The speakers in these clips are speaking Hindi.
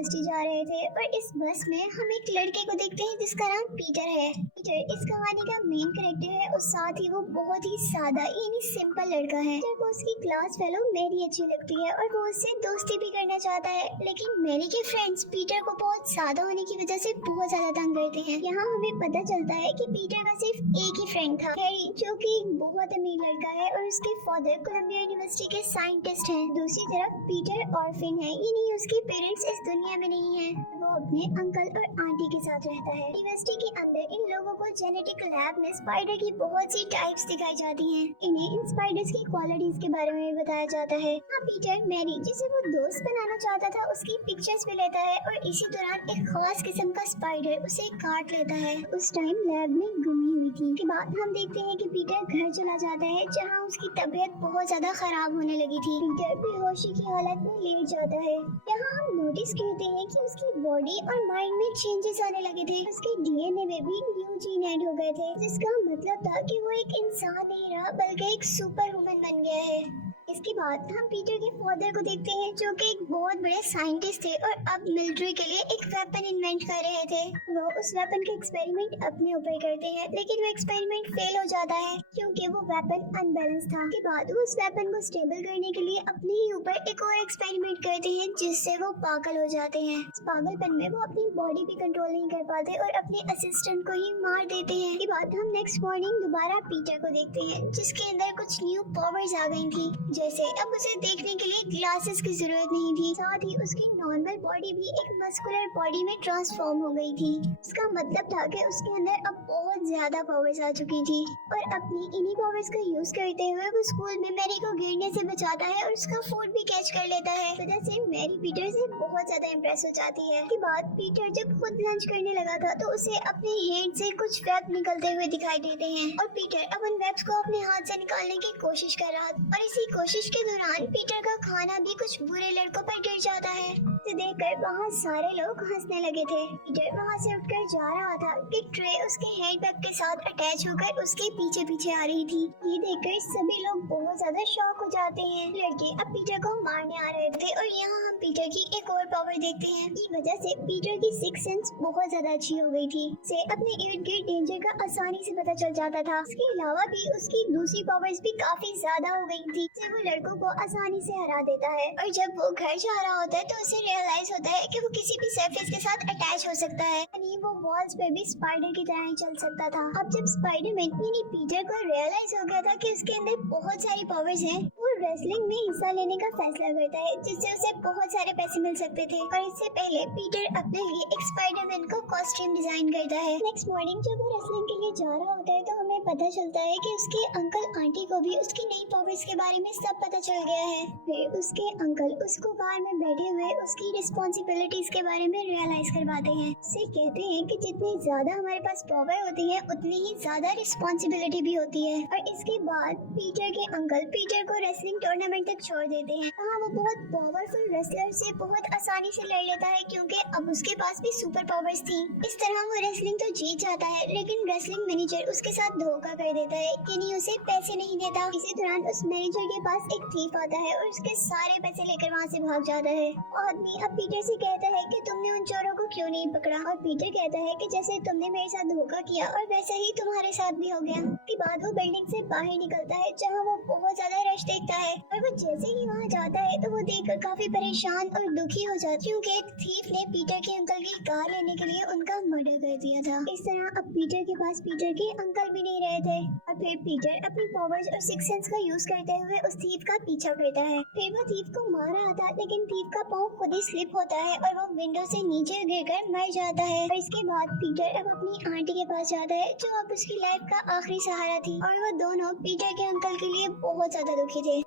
यूनिवर्सिटी जा रहे थे और इस बस में हम एक लड़के को देखते हैं जिसका नाम पीटर है। पीटर इस कहानी का मेन कैरेक्टर है और साथ ही वो बहुत ही सादा यानी सिंपल लड़का है। पीटर को उसकी क्लास फेलो मैरी अच्छी लगती है और वो उससे दोस्ती भी करना चाहता है, लेकिन मैरी के फ्रेंड्स पीटर को बहुत सादा होने की वजह से बहुत ज्यादा तंग करते हैं। यहाँ हमें पता चलता है कि पीटर का सिर्फ एक ही फ्रेंड था, हैरी, जो कि एक बहुत अमीर लड़का है और उसके फादर कोलंबिया यूनिवर्सिटी के साइंटिस्ट हैं। दूसरी तरफ पीटर ऑर्फन है, यानी उसके पेरेंट्स इस दुनिया में नहीं है। वो अपने अंकल और आंटी के साथ रहता है। यूनिवर्सिटी के अंदर इन लोगों को जेनेटिक लैब में स्पाइडर की बहुत सी टाइप्स दिखाई जाती हैं। इन्हें इन स्पाइडर्स की क्वालिटीज के बारे में भी बताया जाता है। हाँ, पीटर मैरी जिसे वो दोस्त बनाना चाहता था उसकी पिक्चर्स भी लेता है और इसी दौरान एक खास किस्म का स्पाइडर उसे काट लेता है। उस टाइम लैब में गुमी हुई थी। के बाद हम देखते हैं कि पीटर घर चला जाता है जहाँ उसकी तबीयत बहुत ज्यादा खराब होने लगी थी। पीटर बेहोशी की हालत में लेट जाता है। यहाँ हम नोटिस करते हैं कि उसकी बॉडी और माइंड में चेंजेस आने लगे थे। उसके डीएनए में भी न्यू जीन ऐड हो गए थे, जिसका मतलब था कि वो एक इंसान नहीं रहा बल्कि एक सुपर वुमन बन गया है। इसके बाद हम पीटर के फादर को देखते हैं जो कि एक बहुत बड़े साइंटिस्ट थे और अब मिलिट्री के लिए एक वेपन इन्वेंट कर रहे थे। वो उस वेपन का एक्सपेरिमेंट अपने ऊपर करते हैं, लेकिन वो एक्सपेरिमेंट फेल हो जाता है क्योंकि वो वेपन अनबैलेंस था। के बाद वो उस वेपन को स्टेबल करने के लिए अपने ही ऊपर एक और एक्सपेरिमेंट करते हैं जिससे वो पागल हो जाते हैं। इस पागलपन में वो अपनी बॉडी भी कंट्रोल नहीं कर पाते और अपने असिस्टेंट को ही मार देते हैं। के बाद हम नेक्स्ट मॉर्निंग दोबारा पीटर को देखते हैं जिसके अंदर कुछ न्यू पावर्स आ गई थी, जैसे अब उसे देखने के लिए ग्लासेस की जरूरत नहीं थी। साथ ही उसकी नॉर्मल बॉडी भी एक मस्कुलर बॉडी में ट्रांसफॉर्म हो गई थी। इसका मतलब था कि उसके अंदर अब बहुत ज्यादा पावर्स आ चुकी थी और अपनी इन्हीं पावर्स का यूज करते हुए वो स्कूल में मैरी को गिरने से बचाता है और उसका फूड भी कैच कर लेता है। वजह से मैरी पीटर से बहुत ज्यादा इम्प्रेस हो जाती है। के बाद पीटर जब खुद लंच करने लगा था तो उसे अपने हैंड से कुछ वेब निकलते हुए दिखाई देते हैं और पीटर अब उन वेब्स को अपने हाथ से निकालने की कोशिश कर रहा था और इसी कोशिश के दौरान पीटर का खाना भी कुछ बुरे लड़कों पर गिर जाता है। इसे देखकर वहाँ सारे लोग हंसने लगे थे। पीटर वहाँ से उठकर जा रहा था कि ट्रे उसके हैंडबैग के साथ अटैच होकर उसके पीछे पीछे आ रही थी। ये देखकर सभी लोग बहुत ज्यादा शॉक हो जाते हैं। लड़के अब पीटर को मारने आ रहे थे और यहाँ हम पीटर की एक और पावर देखते हैं। इस वजह से पीटर की सिक्स सेंस बहुत ज्यादा अच्छी हो गई थी। उसे अपने इर्द गिर्द डेंजर का आसानी से पता चल जाता था। इसके अलावा भी उसकी दूसरी पावर्स भी काफी ज्यादा हो गई थी, जिससे वो लड़कों को आसानी से हरा देता है। और जब वो घर जा रहा होता है तो उसे रियलाइज होता है कि वो किसी भी सरफेस के साथ अटैच हो सकता है, यानी वो वॉल्स पे भी स्पाइडर की तरह ही चल सकता था। अब जब स्पाइडरमैन यानी पीटर को रियलाइज हो गया था कि उसके अंदर बहुत सारी पावर्स हैं, वो रेसलिंग में हिस्सा लेने का फैसला करता है जिससे उसे बहुत सारे पैसे मिल सकते थे। और इससे पहले पीटर अपने लिए एक स्पाइडरमैन को कॉस्ट्यूम डिजाइन करता है। नेक्स्ट मॉर्निंग जब वो रेसलिंग के लिए जा रहा होता है तो हमें पता चलता है कि उसके अंकल आंटी को भी उसकी नई पावर्स के बारे में सब पता चल गया है। फिर उसके अंकल उसको कार में बैठे हुए उसकी रिस्पॉन्सिबिलिटीज के बारे में रियलाइज करवाते हैं। उससे कहते हैं कि जितनी ज्यादा हमारे पास पावर होती है उतनी ही ज्यादा रिस्पॉन्सिबिलिटी भी होती है। और इसके बाद पीटर के अंकल पीटर को रेसलिंग टूर्नामेंट तक छोड़ देते हैं। हाँ, वो बहुत पावरफुल रेसलर से बहुत आसानी से लड़ लेता है क्योंकि अब उसके पास भी सुपर पावर्स थी। इस तरह वो रेसलिंग तो जीत जाता है, लेकिन रेसलिंग मैनेजर उसके साथ धोखा कर देता है कि नहीं उसे पैसे नहीं देता। इसी दौरान उस मैनेजर के पास एक थीफ आता है और उसके सारे पैसे लेकर वहाँ से भाग जाता है। आदमी अब पीटर से कहता है कि तुमने उन चोरों को क्यों नहीं पकड़ा, और पीटर कहता है कि जैसे तुमने मेरे साथ धोखा किया और वैसा ही तुम्हारे साथ भी हो गया। उसके बाद वो बिल्डिंग से बाहर निकलता है जहाँ वो बहुत ज्यादा रश देखता है और वो जैसे ही वहाँ जाता है तो वो देखकर काफी परेशान और दुखी हो जाता है क्योंकि थीफ ने पीटर के अंकल की कार लेने के लिए उनका मर्डर कर दिया था। इस तरह अब पीटर के पास पीटर के अंकल भी नहीं रहे थे और फिर पीटर अपनी पावर्स और सिक्स सेंस का यूज करते हुए उस थीफ का पीछा करता है। फिर वो थीफ को मार रहा था लेकिन थीफ का पाँव खुद ही स्लिप होता है और वो विंडो से नीचे गिरकर मर जाता है। और इसके बाद पीटर अब अपनी आंटी के पास जाता है जो अब उसकी लाइफ का आखिरी सहारा थी और वो दोनों पीटर के अंकल के लिए बहुत ज्यादा दुखी थे।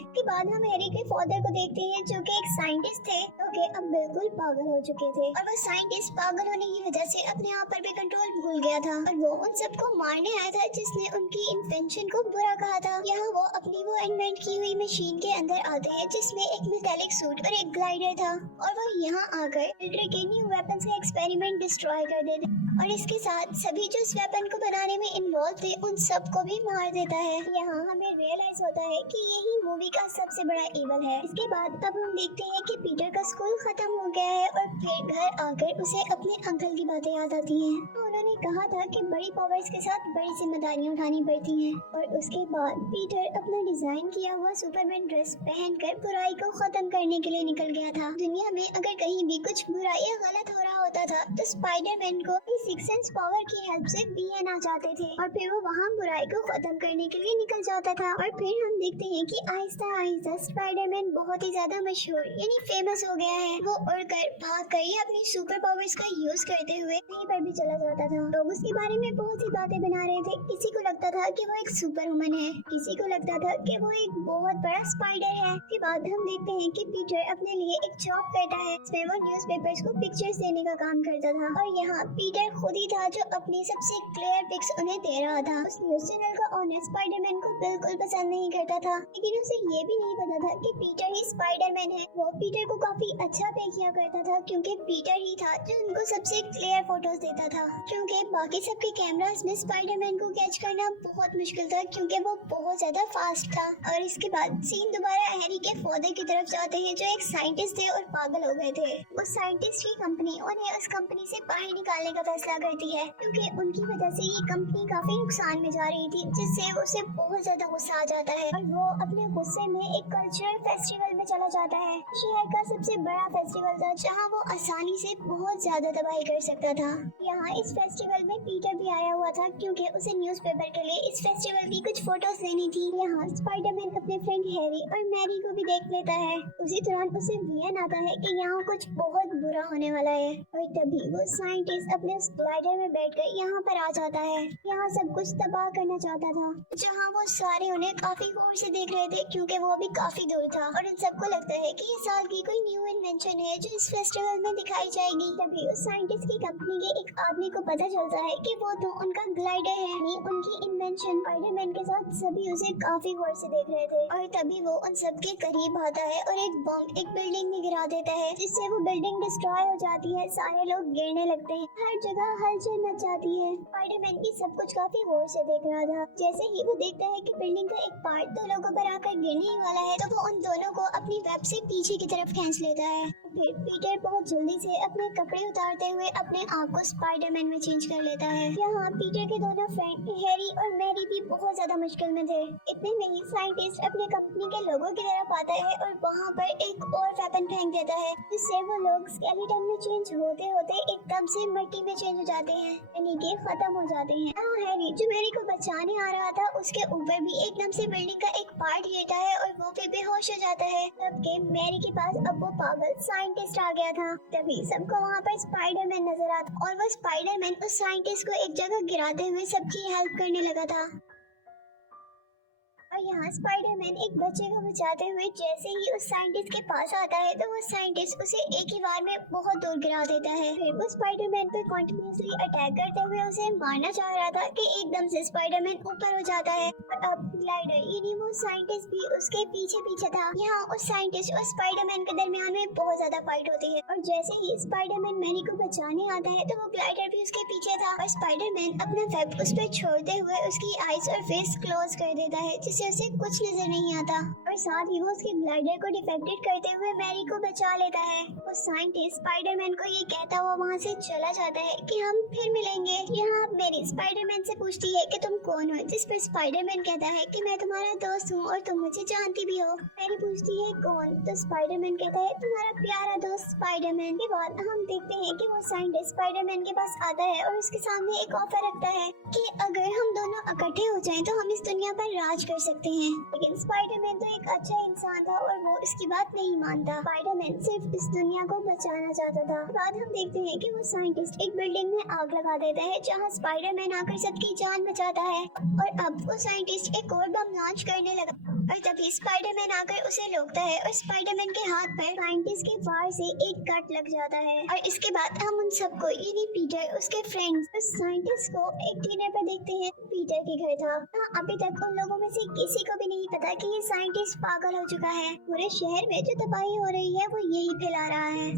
इसके बाद हम हैरी के फादर को देखते हैं जो कि एक साइंटिस्ट थे जो कि अब बिल्कुल पागल हो चुके थे और वो साइंटिस्ट पागल होने की वजह से अपने आप पर भी कंट्रोल भूल गया था और वो उन सबको मारने आया था जिसने उनकी इन्वेंशन को बुरा कहा था। यहाँ वो अपनी वो इन्वेंट की हुई मशीन के अंदर आते हैं जिसमें एक मेटालिक सूट और एक ग्लाइडर था और वो यहाँ आकर मिलिट्री के न्यू वेपन्स का एक्सपेरिमेंट डिस्ट्रॉय कर देते और इसके साथ सभी जो इस वेपन को बनाने में इन्वॉल्व थे उन सबको भी मार देता है। यहाँ हमें रियलाइज होता है कि यही मूवी का का सबसे बड़ा इवल है। इसके बाद अब हम देखते हैं कि पीटर का स्कूल खत्म हो गया है और फिर घर आकर उसे अपने अंकल की बातें याद आती हैं। तो उन्होंने कहा था कि बड़ी पावर्स के साथ बड़ी जिम्मेदारियां उठानी पड़ती हैं। और उसके बाद पीटर अपना डिजाइन किया हुआ सुपरमैन ड्रेस पहनकर बुराई को खत्म करने के लिए निकल गया था। दुनिया में अगर कहीं भी कुछ बुरा या गलत हो रहा होता था तो स्पाइडरमैन को सिक्स सेंस पावर की हेल्प से बीएन आ जाते थे और फिर वो वहाँ बुराई को खत्म करने के लिए निकल जाता था। और फिर हम देखते हैं कि आहिस्ता आहिस्ता स्पाइडरमैन बहुत ही ज्यादा मशहूर यानी फेमस हो गया है। वो उड़कर भागकर या अपनी सुपर पावर्स का यूज करते हुए कहीं पर भी चला जाता था। लोग उसके बारे में बहुत सी बातें बना रहे थे। किसी को लगता था कि वो एक सुपर वुमन है, किसी को लगता था कि वो एक बहुत बड़ा स्पाइडर है। उसके बाद हम देखते हैं कि पीटर अपने लिए एक जॉब करता है जिसमें वो न्यूज़पेपर्स को पिक्चर्स देने का काम करता था। और यहाँ पीटर खुद ही था जो अपनी सबसे क्लियर पिक्स उन्हें दे रहा था। उस न्यूज चैनल का ओनर स्पाइडरमैन को बिल्कुल पसंद नहीं करता था, लेकिन उसे ये भी नहीं पता था कि पीटर ही स्पाइडरमैन है। वो पीटर को काफी अच्छा पे किया करता था क्योंकि पीटर ही था जो उनको सबसे क्लियर फोटोज देता था। क्योंकि बाकी सबके कैमरास में स्पाइडरमैन को कैच करना बहुत मुश्किल था क्योंकि वो बहुत ज्यादा फास्ट था। और इसके बाद सीन दोबारा हैरी के फादर की तरफ जाते हैं जो एक साइंटिस्ट थे और पागल हो गए थे। उस साइंटिस्ट की कंपनी उन्हें उस कंपनी से बाहर निकालने का फैसला करती है क्योंकि उनकी वजह से ये कंपनी काफी नुकसान में जा रही थी, जिससे उसे बहुत ज्यादा गुस्सा आ जाता है और वो अपने गुस्से में एक कल्चरल फेस्टिवल में चला जाता है। शहर का सबसे बड़ा फेस्टिवल था जहाँ वो आसानी से बहुत ज्यादा तबाही कर सकता था। यहाँ इस फेस्टिवल में पीटर भी आया हुआ था क्योंकि उसे न्यूज़पेपर के लिए इस फेस्टिवल की कुछ फोटोज लेनी थी। यहाँ स्पाइडरमैन अपने फ्रेंड हैरी और मैरी को भी देख लेता है। उसी दौरान उसे वीएन आता है कि यहाँ कुछ बहुत बुरा होने वाला है और तभी वो साइंटिस्ट अपने उस ग्लाइडर में बैठकर यहाँ पर आ जाता है। यहाँ सब कुछ तबाह करना चाहता था, जहाँ वो सारे उन्हें काफी गौर से देख रहे थे क्योंकि वो भी काफी दूर था और इन सबको लगता है कि ये साल की कोई न्यू इन्वेंशन है जो इस फेस्टिवल में दिखाई जाएगी। तभी उस साइंटिस्ट की कंपनी के एक आदमी को पता चलता है कि वो तो उनका ग्लाइडर है, यानी उनकी इन्वेंशन। स्पाइडरमैन के साथ सभी उसे काफी गौर से देख रहे थे और तभी वो उन सबके करीब आता है और एक बम एक बिल्डिंग में गिरा देता है जिससे वो बिल्डिंग डिस्ट्रॉय हो जाती है। सारे लोग गिरने लगते हैं, हर जगह हलचल मच जाती है। स्पाइडरमैन भी सब कुछ काफी गौर से देख रहा था। जैसे ही वो देखता है कि बिल्डिंग का एक पार्ट दो लोगों पर आकर गिरने ही वाला है तो वो उन दोनों को अपनी वेब से पीछे की तरफ खींच लेता है। फिर पीटर बहुत जल्दी से अपने कपड़े उतारते हुए अपने आप को स्पाइडरमैन में चेंज कर लेता है। यहाँ पीटर के दोनों फ्रेंड हैरी और मैरी भी बहुत ज्यादा मुश्किल में थे। इतने में ही साइंटिस्ट अपने कंपनी के लोगों की तरफ आता है और वहाँ पर एक और वेपन फेंक देता है जिससे वो लोग स्केलेटन में चेंज होते होते एकदम से मिट्टी में चेंज हो जाते हैं, यानी कि खत्म हो जाते हैं। यहाँ हैरी जो मैरी को बचाने आ रहा था उसके ऊपर भी एकदम से बिल्डिंग का एक पार्ट गिरता है और वो भी बेहोश हो जाता है। तब मैरी के पास अब वो पागल साइंटिस्ट आ गया था। तभी सबको वहाँ पर स्पाइडरमैन नजर आता और वो स्पाइडरमैन उस साइंटिस्ट को एक जगह गिराते हुए सबकी हेल्प करने लगा था। और यहाँ स्पाइडरमैन एक बच्चे को बचाते हुए जैसे ही उस साइंटिस्ट के पास आता है तो वो साइंटिस्ट उसे एक ही बार में बहुत दूर गिरा देता है। फिर वो स्पाइडरमैन पर कंटिन्यूअसली अटैक करते हुए उसे मारना चाह रहा था कि एकदम से स्पाइडरमैन ऊपर हो जाता है और अब ग्लाइडर यानी वो साइंटिस्ट भी उसके पीछे पीछे था। यहाँ उस साइंटिस्ट और स्पाइडरमैन के दरमियान में बहुत ज्यादा फाइट होती है और जैसे ही स्पाइडरमैन मैरी को बचाने आता है तो वो ग्लाइडर भी उसके पीछे था और स्पाइडरमैन अपना वेब उस पर छोड़ते हुए उसकी आईज और फेस क्लोज कर देता है जिससे उसे कुछ नजर नहीं आता और साथ ही वो उसके ग्लाइडर को डिफेक्टेड करते हुए मैरी को बचा लेता है। वो साइंटिस्ट स्पाइडरमैन को ये कहता हुआ वहाँ से चला जाता है कि हम फिर मिलेंगे। यहाँ मैरी स्पाइडरमैन से पूछती है कि तुम कौन हो, जिस पर स्पाइडरमैन कहता है कि मैं तुम्हारा दोस्त हूँ और तुम मुझे जानती भी हो। मैरी पूछती है कौन, तो स्पाइडरमैन कहता है तुम्हारा प्यारा दोस्त स्पाइडरमैन। के बाद हम देखते हैं कि वो साइंटिस्ट स्पाइडरमैन के पास आता है और उसके सामने एक ऑफर रखता है कि अगर हम दोनों इकट्ठे हो जाएं तो हम इस दुनिया पर राज कर सकते हैं। लेकिन स्पाइडरमैन तो एक अच्छा इंसान था और वो इसकी बात नहीं मानता। स्पाइडरमैन सिर्फ इस दुनिया को बचाना चाहता था। बाद हम देखते हैं कि वो साइंटिस्ट एक बिल्डिंग में आग लगा देता है जहाँ स्पाइडरमैन आकर सबकी जान बचाता है और अब वो साइंटिस्ट एक और बम लॉन्च करने लगा और तभी स्पाइडरमैन आकर उसे रोकता है और स्पाइडरमैन के हाथ पर साइंटिस्ट के वार से एक कट लग जाता है। और इसके बाद हम उन सबको यानी पीटर, उसके फ्रेंड्स, उस साइंटिस्ट को एक डिनर पर देखते हैं। पीटर के घर था। अभी तक उन लोगों में से किसी को भी नहीं पता कि ये साइंटिस्ट पागल हो चुका है। पूरे शहर में जो तबाही हो रही है वो यही फैला रहा है।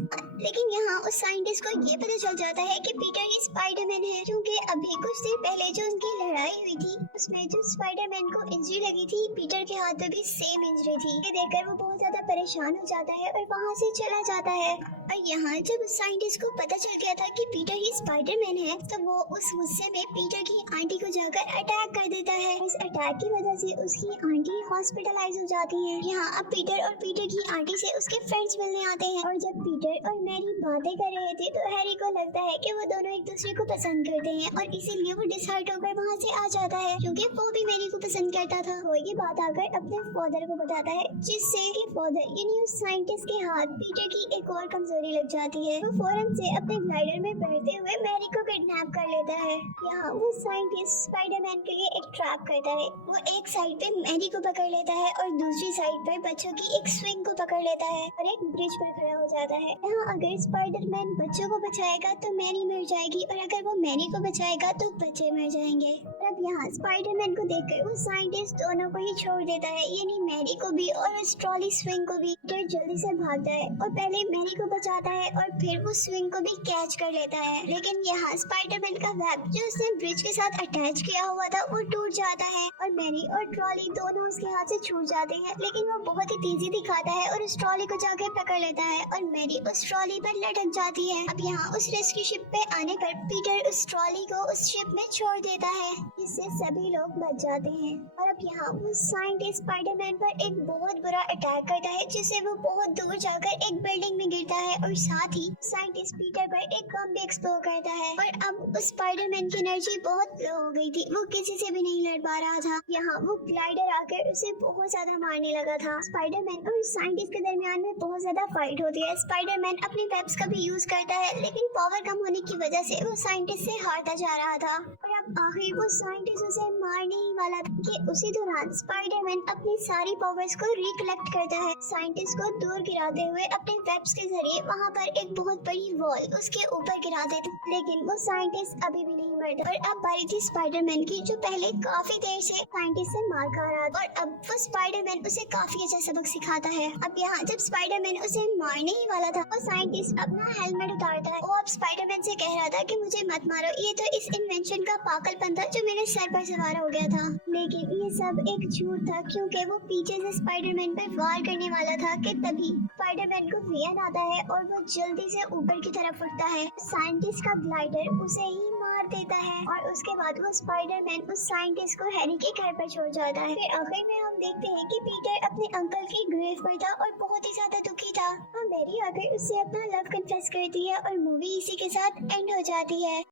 लेकिन यहाँ उस साइंटिस्ट को ये पता चल जाता है कि पीटर ही स्पाइडरमैन है, क्योंकि अभी कुछ देर पहले जो उनकी लड़ाई हुई थी उसमें जो स्पाइडरमैन को इंजरी लगी थी पीटर के हाथ पे भी सेम इंजरी थी। ये देखकर वो बहुत ज्यादा परेशान हो जाता है और वहाँ से चला जाता है। और यहाँ जब उस साइंटिस्ट को पता चल गया था कि पीटर ही स्पाइडरमैन है, तो वो उस गुस्से में पीटर की आंटी को जाकर अटैक कर देता है। इस अटैक की वजह से उसकी आंटी हॉस्पिटलाइज हो जाती है। यहाँ अब पीटर और पीटर की आंटी से उसके फ्रेंड्स मिलने आते हैं। और जब पीटर और मैरी बातें कर रहे थे तो हैरी को लगता है कि वो दोनों एक दूसरे को पसंद करते हैं और इसीलिए वो डिसहार्ट होकर वहाँ से आ जाता है, क्योंकि वो भी मैरी को पसंद करता था। वो ये बात आकर अपने फादर को बताता है, जिससे कि फादर यानी उस साइंटिस्ट के हाथ पीटर की एक और कमजोरी लग जाती है। वो फौरन से अपने ग्लाइडर में बैठते हुए मैरी को किडनैप कर लेता है। यहाँ वो साइंटिस्ट स्पाइडरमैन के लिए एक ट्रैप करता है। वो एक साइड पे मैरी को पकड़ लेता है और दूसरी साइड पर बच्चों की एक स्विंग को पकड़ लेता है और एक ब्रिज पर खड़ा हो जाता है। यहाँ अगर स्पाइडरमैन बच्चों को बचाएगा तो मैरी मर जाएगी और अगर वो मैरी को बचाएगा तो बच्चे मर जाएंगे। और अब यहाँ स्पाइडरमैन को देखकर वो साइंटिस्ट दोनों को ही छोड़ देता है, यानी मैरी को भी और उस ट्रॉली स्विंग को भी। पीटर जल्दी से भागता है और पहले मैरी को बचाता है और फिर वो स्विंग को भी कैच कर लेता है। लेकिन यहाँ स्पाइडरमैन का वेब जो उसने ब्रिज के साथ अटैच किया हुआ था वो टूट जाता है और मैरी और ट्रॉली दोनों उसके हाथ से छूट जाते हैं। लेकिन वो बहुत ही तेजी दिखाता है और उस ट्रॉली को जाके पकड़ लेता है और मैरी उस ट्रॉली पर लटक जाती है। अब यहाँ उस रेस्क्यू शिप पे आने पर पीटर उस ट्रॉली को उस शिप में छोड़ देता है, जिससे सभी लोग बच जाते हैं। और अब यहाँ वो साइंटिस्ट स्पाइडरमैन पर एक बहुत बुरा अटैक करता है, जिससे वो बहुत दूर जाकर एक बिल्डिंग में गिरता है और साथ ही साइंटिस्ट पीटर पर एक बम भी एक्सप्लोड करता है। और अब उस स्पाइडरमैन की एनर्जी बहुत लो हो गई थी, वो किसी से भी नहीं लड़ पा रहा था। यहाँ वो ग्लाइडर आकर उसे बहुत ज्यादा मारने लगा था। स्पाइडरमैन और साइंटिस्ट के दरमियान में बहुत ज्यादा फाइट होती है। स्पाइडरमैन अपने वेब्स का भी यूज करता है, लेकिन पावर कम होने की वजह से वो साइंटिस्ट से हारता जा रहा था। और अब आखिर वो साइंटिस्ट उसे मारने ही वाला था कि उसी दौरान स्पाइडरमैन अपनी सारी पावर्स को रिकलेक्ट करता है, साइंटिस्ट को दूर गिराते हुए अपने वेब्स के जरिए वहाँ पर एक बहुत बड़ी वॉल उसके ऊपर गिरा देते। लेकिन वो साइंटिस्ट अभी भी नहीं मरता। और अब बारी थी स्पाइडरमैन की, जो पहले काफी देर से साइंटिस्ट से मार खा रहा था और अब वो स्पाइडरमैन उसे काफी अच्छा सबक सिखाता है। अब यहाँ जब स्पाइडरमैन उसे मारने ही वाला था, वो साइंटिस्ट अपना हेलमेट उतारता है। वो अब स्पाइडरमैन से कह रहा था कि मुझे मत मारो, ये तो इस इन्वेंशन का पागलपन था जो मेरे सर पर सवार हो गया था। लेकिन ये सब एक झूठ था, क्योंकि वो पीछे से स्पाइडरमैन पर वार करने वाला था कि तभी स्पाइडरमैन को वियन आता है और वो जल्दी से ऊपर की तरफ उठता है। साइंटिस्ट का ग्लाइडर उसे ही मार देता है और उसके बाद वो स्पाइडरमैन उस साइंटिस्ट को हैरी के घर पर छोड़ जाता है। फिर आखिर में हम देखते हैं कि पीटर अपने अंकल की ग्रेव पर था और बहुत ही ज्यादा दुखी था। और मैरी आकर उससे अपना लव कन्फेस करती है और मूवी इसी के साथ एंड हो जाती है।